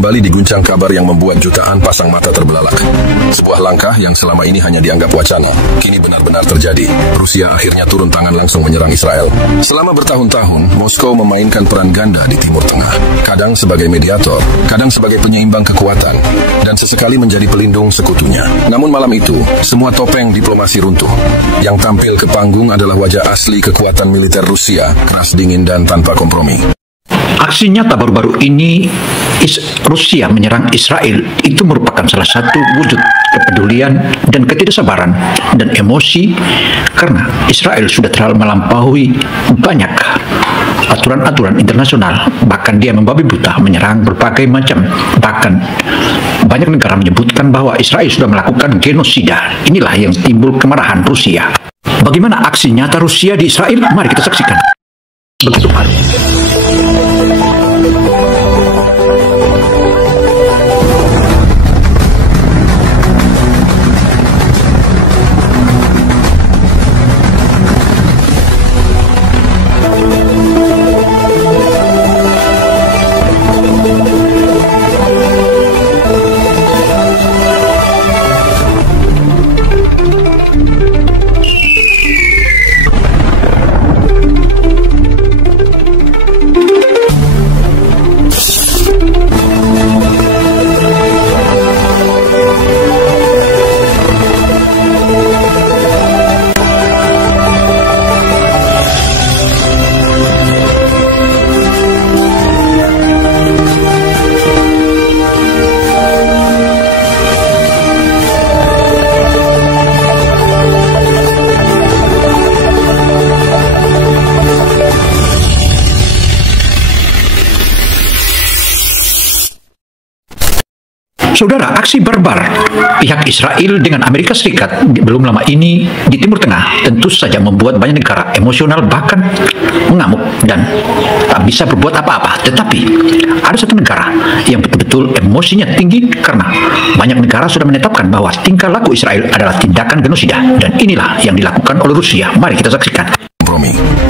kembali diguncang kabar yang membuat jutaan pasang mata terbelalak. Sebuah langkah yang selama ini hanya dianggap wacana, kini benar-benar terjadi. Rusia akhirnya turun tangan langsung menyerang Israel. Selama bertahun-tahun, Moskow memainkan peran ganda di Timur Tengah. Kadang sebagai mediator, kadang sebagai penyeimbang kekuatan, dan sesekali menjadi pelindung sekutunya. Namun malam itu, semua topeng diplomasi runtuh. Yang tampil ke panggung adalah wajah asli kekuatan militer Rusia, keras dingin dan tanpa kompromi. Aksi nyata baru-baru ini Rusia menyerang Israel itu merupakan salah satu wujud kepedulian dan ketidaksabaran dan emosi karena Israel sudah terlalu melampaui banyak aturan-aturan internasional, bahkan dia membabi buta menyerang berbagai macam, bahkan banyak negara menyebutkan bahwa Israel sudah melakukan genosida. Inilah yang timbul kemarahan Rusia. Bagaimana aksi nyata Rusia di Israel? Mari kita saksikan. Begitu Pak. Saudara, aksi barbar pihak Israel dengan Amerika Serikat belum lama ini di Timur Tengah tentu saja membuat banyak negara emosional bahkan mengamuk dan tak bisa berbuat apa-apa. Tetapi ada satu negara yang betul-betul emosinya tinggi karena banyak negara sudah menetapkan bahwa tingkah laku Israel adalah tindakan genosida, dan inilah yang dilakukan oleh Rusia. Mari kita saksikan.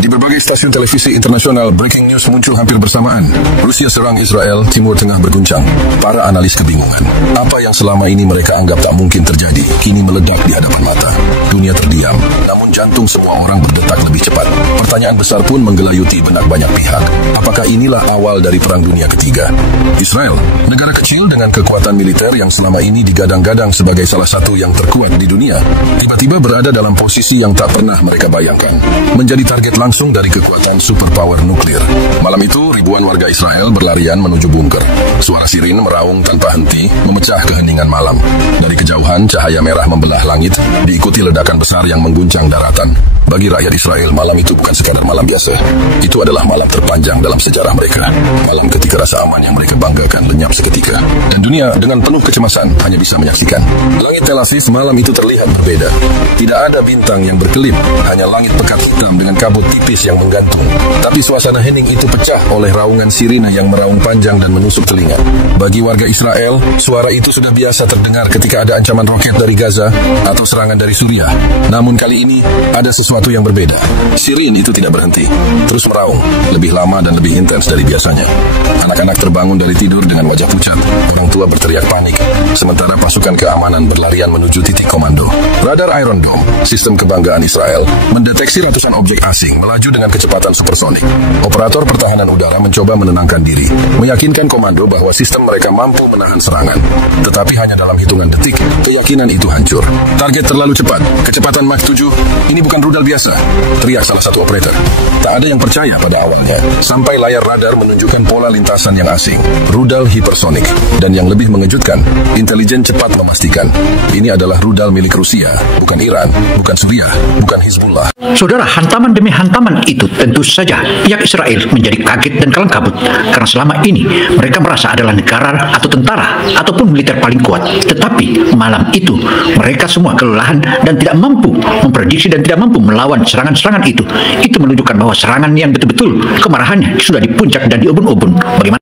Di berbagai stasiun televisi internasional, breaking news muncul hampir bersamaan. Rusia serang Israel, Timur Tengah berguncang. Para analis kebingungan. Apa yang selama ini mereka anggap tak mungkin terjadi, kini meledak di hadapan mata. Dunia terdiam, namun jantung semua orang berdetak lebih cepat. Pertanyaan besar pun menggelayuti benak banyak pihak. Apakah inilah awal dari Perang Dunia Ketiga? Israel, negara kecil dengan kekuatan militer yang selama ini digadang-gadang sebagai salah satu yang terkuat di dunia, tiba-tiba berada dalam posisi yang tak pernah mereka bayangkan. Menjadi target langsung dari kekuatan superpower nuklir. Malam itu, ribuan warga Israel berlarian menuju bunker. Suara sirin meraung tanpa henti, memecah keheningan malam. Dari kejauhan, cahaya merah membelah langit, diikuti ledakan besar yang mengguncang daratan. Bagi rakyat Israel, malam itu bukan sekadar malam biasa. Itu adalah malam terpanjang dalam sejarah mereka. Malam ketika rasa aman yang mereka banggakan lenyap seketika. Dan dunia dengan penuh kecemasan hanya bisa menyaksikan. Langit Tel Aviv malam itu terlihat berbeda. Tidak ada bintang yang berkelip, hanya langit pekat hitam dengan kabut tipis yang menggantung. Tapi suasana hening itu pecah oleh raungan sirine yang meraung panjang dan menusuk telinga. Bagi warga Israel, suara itu sudah biasa terdengar ketika ada ancaman roket dari Gaza atau serangan dari Suriah. Namun kali ini ada sesuatu yang berbeda. Sirin itu tidak berhenti, terus meraung, lebih lama dan lebih intens dari biasanya. Anak-anak terbangun dari tidur dengan wajah pucat. Orang tua berteriak panik, sementara pasukan keamanan berlarian menuju titik komando. Radar Iron Dome, sistem kebanggaan Israel, mendeteksi ratusan objek asing melaju dengan kecepatan supersonik. Operator pertahanan udara mencoba menenangkan diri, meyakinkan komando bahwa sistem mereka mampu menahan serangan. Tetapi hanya dalam hitungan detik, keyakinan itu hancur. Target terlalu cepat, kecepatan Mach 7, ini bukan rudal biasa, teriak salah satu operator. Tak ada yang percaya pada awalnya, sampai layar radar menunjukkan pola lintasan yang asing, rudal hipersonik. Dan yang lebih mengejutkan, intelijen cepat memastikan, ini adalah rudal milik Rusia, bukan Iran, bukan Suriah, bukan Hizbullah. Saudara, hantaman demi hantaman itu tentu saja pihak Israel menjadi kaget dan kalang kabut karena selama ini mereka merasa adalah negara atau tentara ataupun militer paling kuat. Tetapi malam itu mereka semua kelelahan dan tidak mampu memprediksi dan tidak mampu melawan serangan-serangan itu. Itu menunjukkan bahwa serangan yang betul-betul kemarahannya sudah di puncak dan di ubun-ubun. Bagaimana?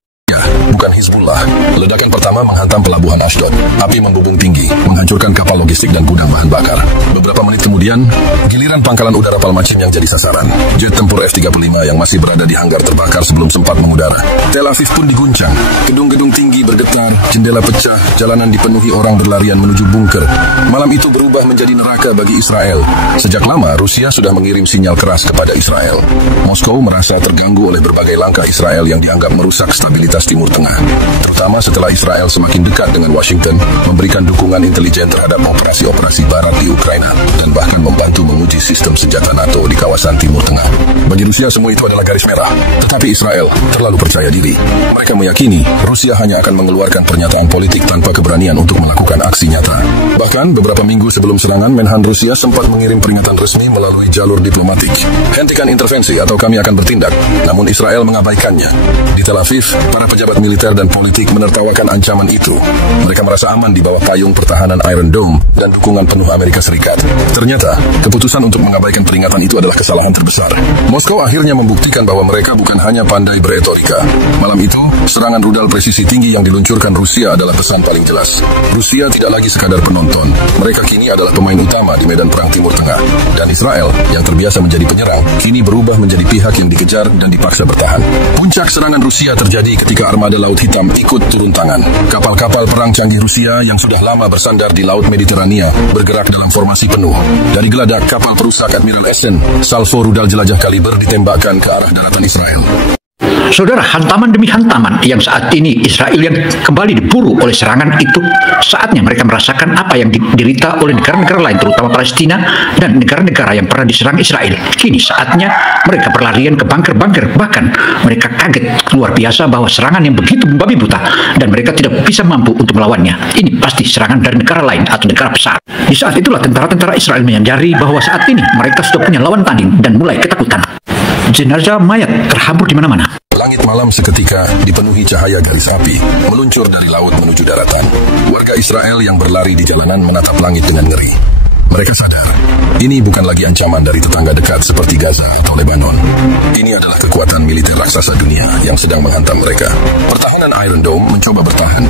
Bukan Hizbullah. Ledakan pertama menghantam pelabuhan Ashdod. Api membubung tinggi, menghancurkan kapal logistik dan gudang bahan bakar. Beberapa menit kemudian, giliran pangkalan udara Palmachim yang jadi sasaran. Jet tempur F-35 yang masih berada di hanggar terbakar sebelum sempat mengudara. Tel Aviv pun diguncang. Gedung-gedung tinggi bergetar jendela pecah, jalanan dipenuhi orang berlarian menuju bunker. Malam itu berubah menjadi neraka bagi Israel. Sejak lama, Rusia sudah mengirim sinyal keras kepada Israel. Moskow merasa terganggu oleh berbagai langkah Israel yang dianggap merusak stabilitas Timur Tengah, terutama setelah Israel semakin dekat dengan Washington, memberikan dukungan intelijen terhadap operasi-operasi barat di Ukraina, dan bahkan membantu menguji sistem senjata NATO di kawasan Timur Tengah. Bagi Rusia, semua itu adalah garis merah. Tetapi Israel terlalu percaya diri. Mereka meyakini Rusia hanya akan mengeluarkan pernyataan politik tanpa keberanian untuk melakukan aksi nyata. Bahkan beberapa minggu sebelum serangan, Menhan Rusia sempat mengirim peringatan resmi melalui jalur diplomatik. Hentikan intervensi atau kami akan bertindak. Namun Israel mengabaikannya. Di Tel Aviv, para pejabat militer dan politik menertawakan ancaman itu. Mereka merasa aman di bawah payung pertahanan Iron Dome dan dukungan penuh Amerika Serikat. Ternyata, keputusan untuk mengabaikan peringatan itu adalah kesalahan terbesar. Moskow akhirnya membuktikan bahwa mereka bukan hanya pandai beretorika. Malam itu, serangan rudal presisi tinggi yang diluncurkan Rusia adalah pesan paling jelas. Rusia tidak lagi sekadar penonton. Mereka kini adalah pemain utama di medan perang Timur Tengah. Dan Israel, yang terbiasa menjadi penyerang, kini berubah menjadi pihak yang dikejar dan dipaksa bertahan. Puncak serangan Rusia terjadi ketika armada Laut Hitam ikut turun tangan. Kapal-kapal perang canggih Rusia yang sudah lama bersandar di Laut Mediterania bergerak dalam formasi penuh. Dari geladak kapal perusak Admiral Essen, salvo rudal jelajah kaliber ditembakkan ke arah daratan Israel. Saudara, hantaman demi hantaman yang saat ini Israel yang kembali diburu oleh serangan itu, saatnya mereka merasakan apa yang diderita oleh negara-negara lain, terutama Palestina dan negara-negara yang pernah diserang Israel. Kini saatnya mereka berlarian ke bunker-bunker, bahkan mereka kaget luar biasa bahwa serangan yang begitu membabi buta dan mereka tidak bisa mampu untuk melawannya. Ini pasti serangan dari negara lain atau negara besar. Di saat itulah tentara-tentara Israel menyadari bahwa saat ini mereka sudah punya lawan tanding dan mulai ketakutan. Jenazah mayat terhambur di mana-mana. Langit malam seketika dipenuhi cahaya garis api, meluncur dari laut menuju daratan. Warga Israel yang berlari di jalanan menatap langit dengan ngeri. Mereka sadar, ini bukan lagi ancaman dari tetangga dekat seperti Gaza atau Lebanon. Ini adalah kekuatan militer raksasa dunia yang sedang menghantam mereka. Pertahanan Iron Dome mencoba bertahan.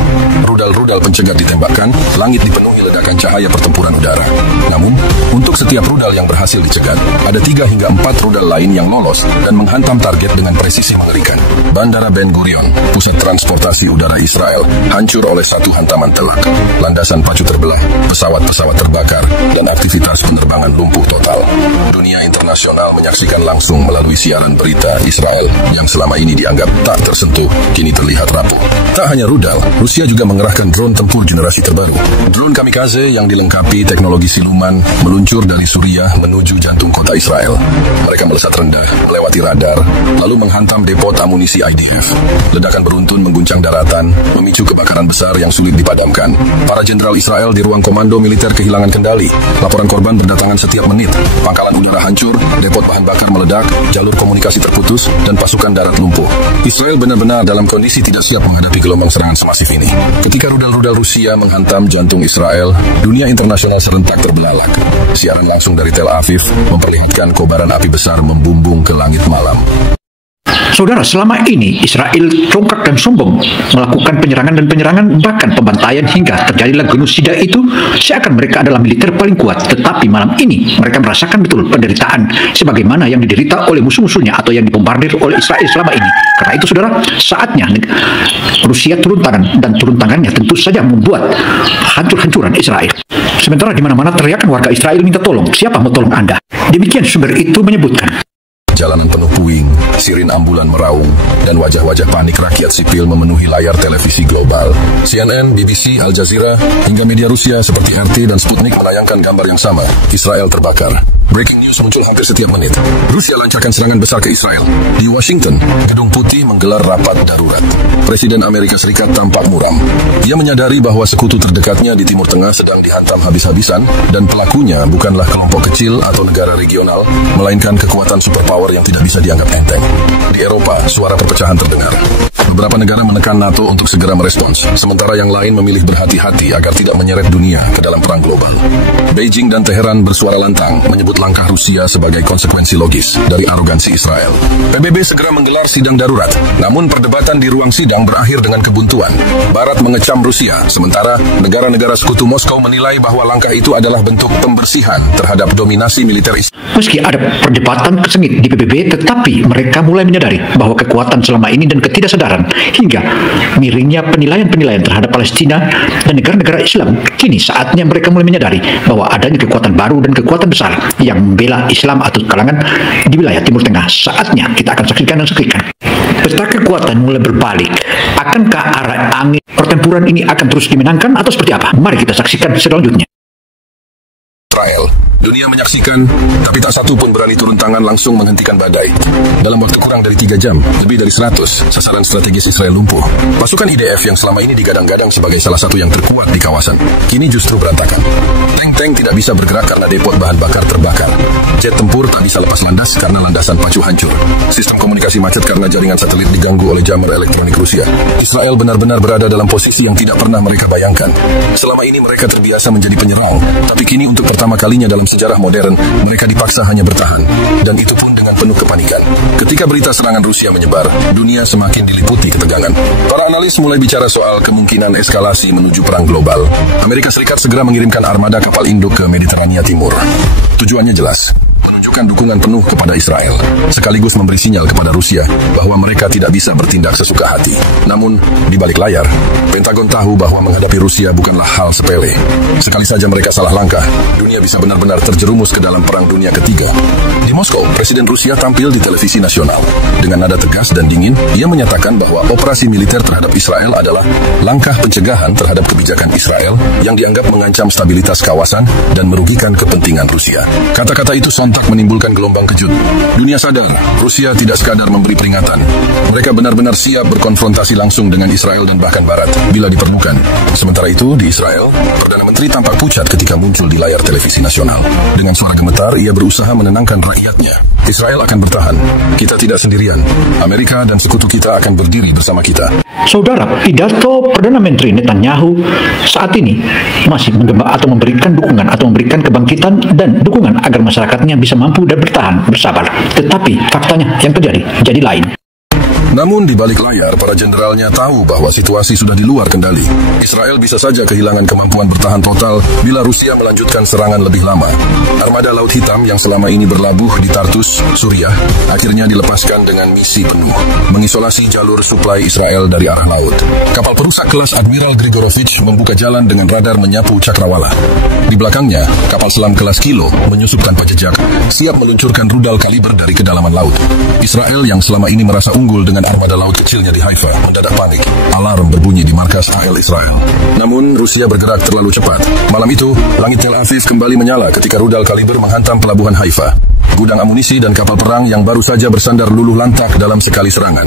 Rudal-rudal pencegat ditembakkan, langit dipenuhi ledakan cahaya pertempuran udara. Namun, untuk setiap rudal yang berhasil dicegat, ada 3 hingga 4 rudal lain yang lolos dan menghantam target dengan presisi mengerikan. Bandara Ben Gurion, pusat transportasi udara Israel, hancur oleh satu hantaman telak. Landasan pacu terbelah, pesawat-pesawat terbakar, dan aktivitas penerbangan lumpuh total. Dunia internasional menyaksikan langsung melalui siaran berita Israel yang selama ini dianggap tak tersentuh, kini terlihat rapuh. Tak hanya rudal, Rusia juga mengerahkan drone tempur generasi terbaru. Drone kamikaze yang dilengkapi teknologi siluman meluncur dari Suriah menuju jantung kota Israel. Mereka melesat rendah, melewati radar, lalu menghantam depot amunisi IDF. Ledakan beruntun mengguncang daratan, memicu kebakaran besar yang sulit dipadamkan. Para jenderal Israel di ruang komando militer kehilangan kendali. Laporan korban berdatangan setiap menit. Pangkalan udara hancur, depot bahan bakar meledak, jalur komunikasi terputus, dan pasukan darat lumpuh. Israel benar-benar dalam kondisi tidak siap menghadapi gelombang serangan semasif ini. Ketika rudal-rudal Rusia menghantam jantung Israel, dunia internasional serentak terbelalak. Siaran langsung dari Tel Aviv memperlihatkan kobaran api besar membumbung ke langit malam. Saudara, selama ini Israel congkak dan sombong melakukan penyerangan dan penyerangan, bahkan pembantaian hingga terjadilah genusida itu seakan mereka adalah militer paling kuat. Tetapi malam ini mereka merasakan betul penderitaan sebagaimana yang diderita oleh musuh-musuhnya atau yang dibombardir oleh Israel selama ini. Karena itu saudara, saatnya Rusia turun tangan, dan turun tangannya tentu saja membuat hancur-hancuran Israel. Sementara di mana-mana teriakan warga Israel minta tolong. Siapa mau tolong Anda? Demikian sumber itu menyebutkan. Jalanan penuh puing, sirin ambulan meraung, dan wajah-wajah panik rakyat sipil memenuhi layar televisi global. CNN, BBC, Al Jazeera, hingga media Rusia seperti RT dan Sputnik menayangkan gambar yang sama. Israel terbakar. Breaking news muncul hampir setiap menit. Rusia lancarkan serangan besar ke Israel. Di Washington, Gedung Putih menggelar rapat darurat. Presiden Amerika Serikat tampak muram. Ia menyadari bahwa sekutu terdekatnya di Timur Tengah sedang dihantam habis-habisan, dan pelakunya bukanlah kelompok kecil atau negara regional, melainkan kekuatan superpower yang tidak bisa dianggap enteng. Di Eropa, suara perpecahan terdengar. Beberapa negara menekan NATO untuk segera merespons, sementara yang lain memilih berhati-hati agar tidak menyeret dunia ke dalam perang global. Beijing dan Teheran bersuara lantang menyebut langkah Rusia sebagai konsekuensi logis dari arogansi Israel. PBB segera menggelar sidang darurat, namun perdebatan di ruang sidang berakhir dengan kebuntuan. Barat mengecam Rusia, sementara negara-negara sekutu Moskow menilai bahwa langkah itu adalah bentuk pembersihan terhadap dominasi militer Israel. Meski ada perdebatan sengit di PBB, tetapi mereka mulai menyadari bahwa kekuatan selama ini dan ketidaksadaran hingga miringnya penilaian-penilaian terhadap Palestina dan negara-negara Islam. Kini saatnya mereka mulai menyadari bahwa adanya kekuatan baru dan kekuatan besar yang membela Islam atau kalangan di wilayah Timur Tengah. Saatnya kita akan saksikan. Peta kekuatan mulai berbalik. Akankah arah angin pertempuran ini akan terus dimenangkan atau seperti apa? Mari kita saksikan selanjutnya. Israel. Dunia menyaksikan, tapi tak satu pun berani turun tangan langsung menghentikan badai. Dalam waktu kurang dari 3 jam, lebih dari 100 sasaran strategis Israel lumpuh. Pasukan IDF yang selama ini digadang-gadang sebagai salah satu yang terkuat di kawasan, kini justru berantakan. Tank-tank tidak bisa bergerak karena depot bahan bakar terbakar. Jet tempur tak bisa lepas landas karena landasan pacu hancur. Sistem komunikasi macet karena jaringan satelit diganggu oleh jammer elektronik Rusia. Israel benar-benar berada dalam posisi yang tidak pernah mereka bayangkan. Selama ini mereka terbiasa menjadi penyerang, tapi kini untuk pertama kalinya dalam sejarah modern, mereka dipaksa hanya bertahan, dan itu pun dengan penuh kepanikan. Ketika berita serangan Rusia menyebar, dunia semakin diliputi ketegangan. Para analis mulai bicara soal kemungkinan eskalasi menuju perang global. Amerika Serikat segera mengirimkan armada kapal induk ke Mediterania Timur. Tujuannya jelas, menunjukkan dukungan penuh kepada Israel, sekaligus memberi sinyal kepada Rusia bahwa mereka tidak bisa bertindak sesuka hati. Namun, di balik layar, Pentagon tahu bahwa menghadapi Rusia bukanlah hal sepele. Sekali saja mereka salah langkah, dunia bisa benar-benar terjerumus ke dalam Perang Dunia Ketiga. Di Moskow, Presiden Rusia tampil di televisi nasional. Dengan nada tegas dan dingin, ia menyatakan bahwa operasi militer terhadap Israel adalah langkah pencegahan terhadap kebijakan Israel yang dianggap mengancam stabilitas kawasan dan merugikan kepentingan Rusia. Kata-kata itu sontak menimbulkan gelombang kejut. Dunia sadar, Rusia tidak sekadar memberi peringatan. Mereka benar-benar siap berkonfrontasi langsung dengan Israel dan bahkan Barat, bila diperlukan. Sementara itu, di Israel, Perdana Menteri tampak pucat ketika muncul di layar televisi nasional. Dengan suara gemetar, ia berusaha menenangkan rakyatnya. Israel akan bertahan. Kita tidak sendirian. Amerika dan sekutu kita akan berdiri bersama kita. Saudara, pidato Perdana Menteri Netanyahu saat ini masih memberikan dukungan atau memberikan kebangkitan dan dukungan agar masyarakatnya bisa mampu dan bertahan bersabar. Tetapi faktanya yang terjadi jadi lain. Namun di balik layar, para jenderalnya tahu bahwa situasi sudah di luar kendali. Israel bisa saja kehilangan kemampuan bertahan total bila Rusia melanjutkan serangan lebih lama. Armada Laut Hitam yang selama ini berlabuh di Tartus, Suriah, akhirnya dilepaskan dengan misi penuh, mengisolasi jalur suplai Israel dari arah laut. Kapal perusak kelas Admiral Grigorovich membuka jalan dengan radar menyapu cakrawala. Di belakangnya, kapal selam kelas Kilo menyusup tanpa jejak, siap meluncurkan rudal kaliber dari kedalaman laut. Israel yang selama ini merasa unggul dengan armada laut kecilnya di Haifa mendadak panik. Alarm berbunyi di markas AL Israel. Namun Rusia bergerak terlalu cepat. Malam itu, langit Tel Aviv kembali menyala ketika rudal kaliber menghantam pelabuhan Haifa. Gudang amunisi dan kapal perang yang baru saja bersandar luluh lantak dalam sekali serangan.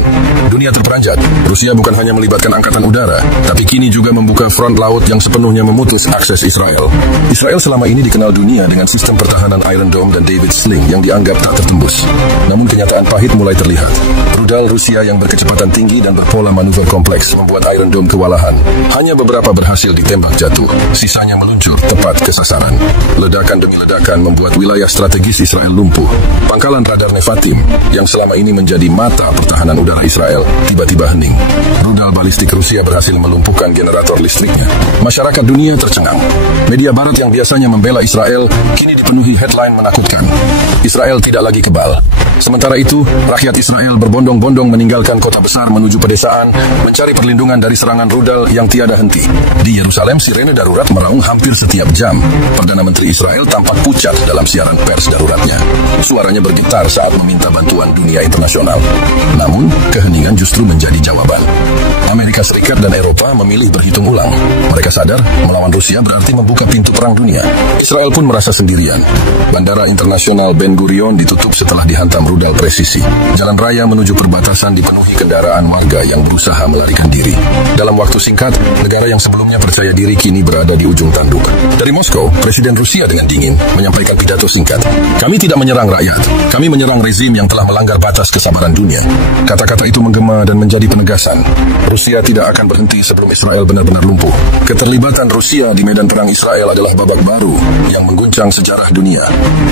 Dunia terperanjat. Rusia bukan hanya melibatkan angkatan udara, tapi kini juga membuka front laut yang sepenuhnya memutus akses Israel. Israel selama ini dikenal dunia dengan sistem pertahanan Iron Dome dan David Sling yang dianggap tak tertembus. Namun kenyataan pahit mulai terlihat. Rudal Rusia yang berkecepatan tinggi dan berpola manuver kompleks membuat Iron Dome kewalahan. Hanya beberapa berhasil ditembak jatuh, sisanya meluncur tepat ke sasaran. Ledakan demi ledakan membuat wilayah strategis Israel lumpuh. Pangkalan radar Nevatim yang selama ini menjadi mata pertahanan udara Israel tiba-tiba hening. Rudal balistik Rusia berhasil melumpuhkan generator listriknya. Masyarakat dunia tercengang. Media Barat yang biasanya membela Israel kini dipenuhi headline menakutkan. Israel tidak lagi kebal. Sementara itu, rakyat Israel berbondong-bondong meninggalkan kota besar menuju pedesaan, mencari perlindungan dari serangan rudal yang tiada henti. Di Yerusalem, sirene darurat meraung hampir setiap jam. Perdana Menteri Israel tampak pucat dalam siaran pers daruratnya. Suaranya bergetar saat meminta bantuan dunia internasional. Namun, keheningan justru menjadi jawaban. Amerika Serikat dan Eropa memilih berhitung ulang. Mereka sadar, melawan Rusia berarti membuka pintu perang dunia. Israel pun merasa sendirian. Bandara internasional Ben Gurion ditutup setelah dihantam rudal presisi. Jalan raya menuju perbatasan dipenuhi kendaraan warga yang berusaha melarikan diri. Dalam waktu singkat, negara yang sebelumnya percaya diri kini berada di ujung tanduk. Dari Moskow, Presiden Rusia dengan dingin menyampaikan pidato singkat. Kami tidak menyerang rakyat. Kami menyerang rezim yang telah melanggar batas kesabaran dunia. Kata-kata itu menggema dan menjadi penegasan. Rusia tidak akan berhenti sebelum Israel benar-benar lumpuh. Keterlibatan Rusia di medan perang Israel adalah babak baru yang mengguncang sejarah dunia.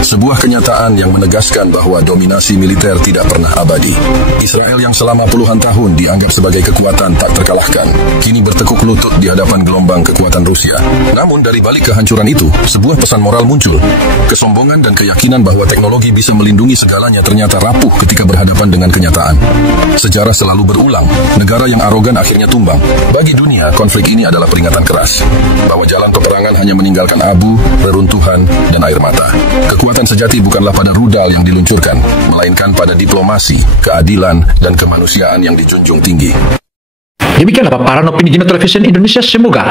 Sebuah kenyataan yang menegaskan bahwa dominasi operasi militer tidak pernah abadi. Israel yang selama puluhan tahun dianggap sebagai kekuatan tak terkalahkan, kini bertekuk lutut di hadapan gelombang kekuatan Rusia. Namun dari balik kehancuran itu, sebuah pesan moral muncul. Kesombongan dan keyakinan bahwa teknologi bisa melindungi segalanya ternyata rapuh ketika berhadapan dengan kenyataan. Sejarah selalu berulang, negara yang arogan akhirnya tumbang. Bagi dunia, konflik ini adalah peringatan keras bahwa jalan peperangan hanya meninggalkan abu, reruntuhan, dan air mata. Kekuatan sejati bukanlah pada rudal yang diluncurkan, melainkan pada diplomasi, keadilan, dan kemanusiaan yang dijunjung tinggi. Demikianlah paparan opini Jino Televisi Indonesia. Semoga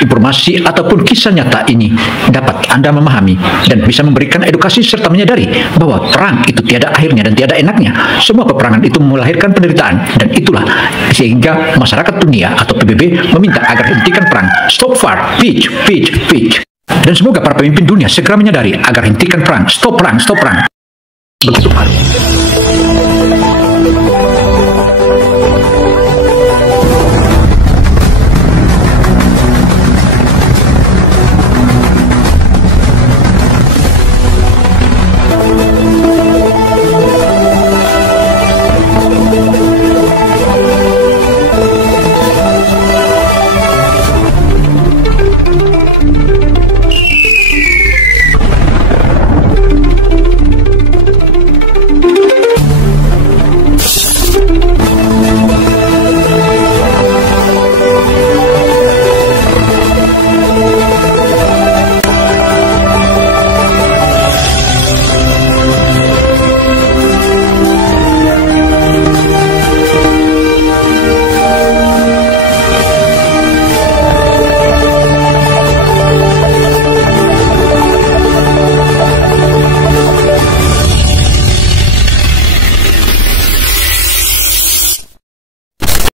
informasi ataupun kisah nyata ini dapat Anda memahami dan bisa memberikan edukasi serta menyadari bahwa perang itu tiada akhirnya dan tiada enaknya. Semua peperangan itu melahirkan penderitaan, dan itulah sehingga masyarakat dunia atau PBB meminta agar hentikan perang. Stop war, peace, peace, peace. Dan semoga para pemimpin dunia segera menyadari agar hentikan perang. Stop perang, stop perang. Begitu Pak.